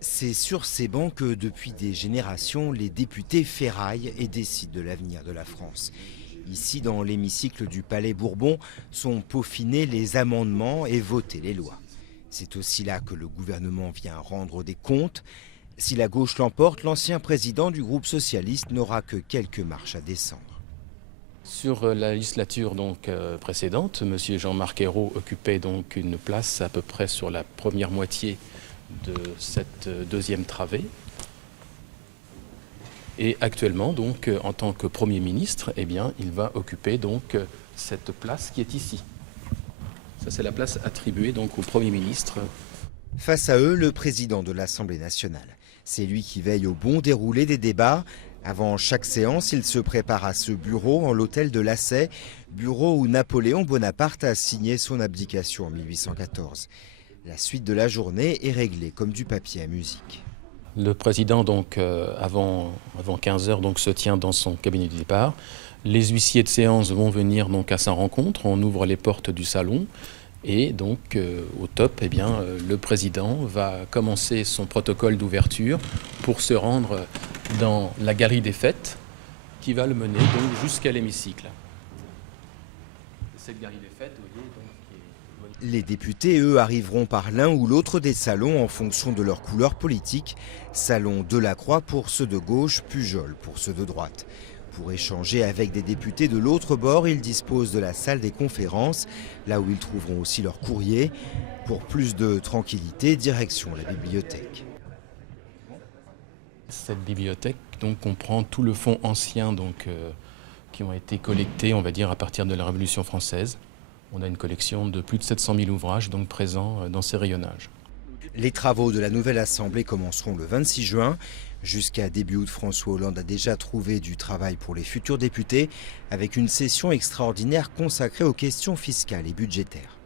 C'est sur ces bancs que, depuis des générations, les députés ferraillent et décident de l'avenir de la France. Ici, dans l'hémicycle du Palais Bourbon, sont peaufinés les amendements et votés les lois. C'est aussi là que le gouvernement vient rendre des comptes. Si la gauche l'emporte, l'ancien président du groupe socialiste n'aura que quelques marches à descendre. Sur la législature précédente, M. Jean-Marc Ayrault occupait donc une place à peu près sur la première moitié de cette deuxième travée. Et actuellement, donc, en tant que Premier ministre, eh bien, il va occuper donc cette place qui est ici. Ça, c'est la place attribuée donc au Premier ministre. Face à eux, le président de l'Assemblée nationale. C'est lui qui veille au bon déroulé des débats. Avant chaque séance, il se prépare à ce bureau en l'hôtel de Lassay, bureau où Napoléon Bonaparte a signé son abdication en 1814. La suite de la journée est réglée comme du papier à musique. Le président, donc, avant 15 heures, donc, se tient dans son cabinet du départ. Les huissiers de séance vont venir donc, à sa rencontre. On ouvre les portes du salon. Et donc, au top, eh bien, le président va commencer son protocole d'ouverture pour se rendre dans la galerie des fêtes qui va le mener donc, jusqu'à l'hémicycle. Cette galerie des fêtes, vous voyez, donc, les députés, eux, arriveront par l'un ou l'autre des salons en fonction de leur couleur politique. Salon Delacroix pour ceux de gauche, Pujol pour ceux de droite. Pour échanger avec des députés de l'autre bord, ils disposent de la salle des conférences, là où ils trouveront aussi leur courrier. Pour plus de tranquillité, direction la bibliothèque. Cette bibliothèque donc, comprend tout le fonds ancien qui ont été collectés, on va dire, à partir de la Révolution française. On a une collection de plus de 700 000 ouvrages donc, présents dans ces rayonnages. Les travaux de la nouvelle Assemblée commenceront le 26 juin. Jusqu'à début août, François Hollande a déjà trouvé du travail pour les futurs députés, avec une session extraordinaire consacrée aux questions fiscales et budgétaires.